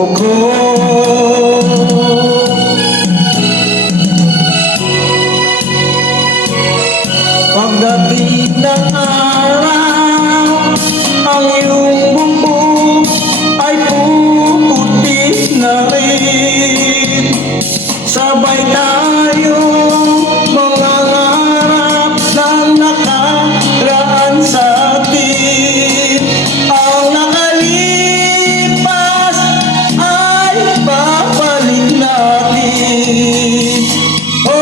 buhok ko. Pagdating ng araw, ang iyong bumbong ay puputi na rin. Sabay tayong mangangarap ng nakaraan sa atin. Ang nakalipas ay babalik natin. Oh,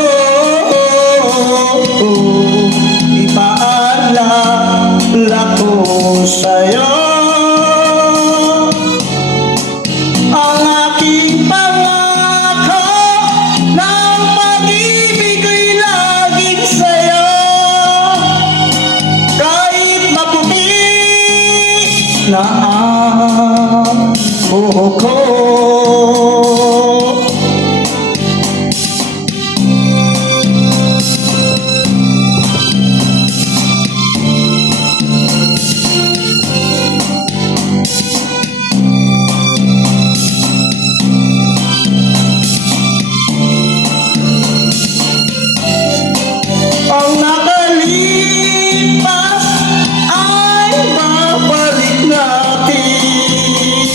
oh, oh, oh. Ipaalala ko sa'yo ang aking pangako ng pag-ibig ko'y laging sa'yo. Kahit maputi na ang buhok ko. Ang nakalipas ay babalik natin.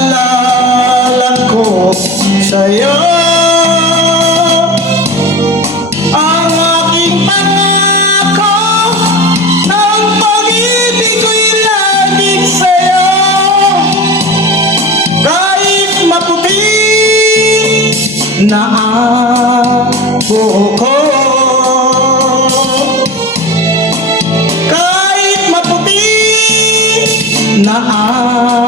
Ipaalala ko sa'yo ang aking pangako ng pag-ibig ko'y laging sa'yo. Kahit maputi na ang buhok ko, kahit maputi na ang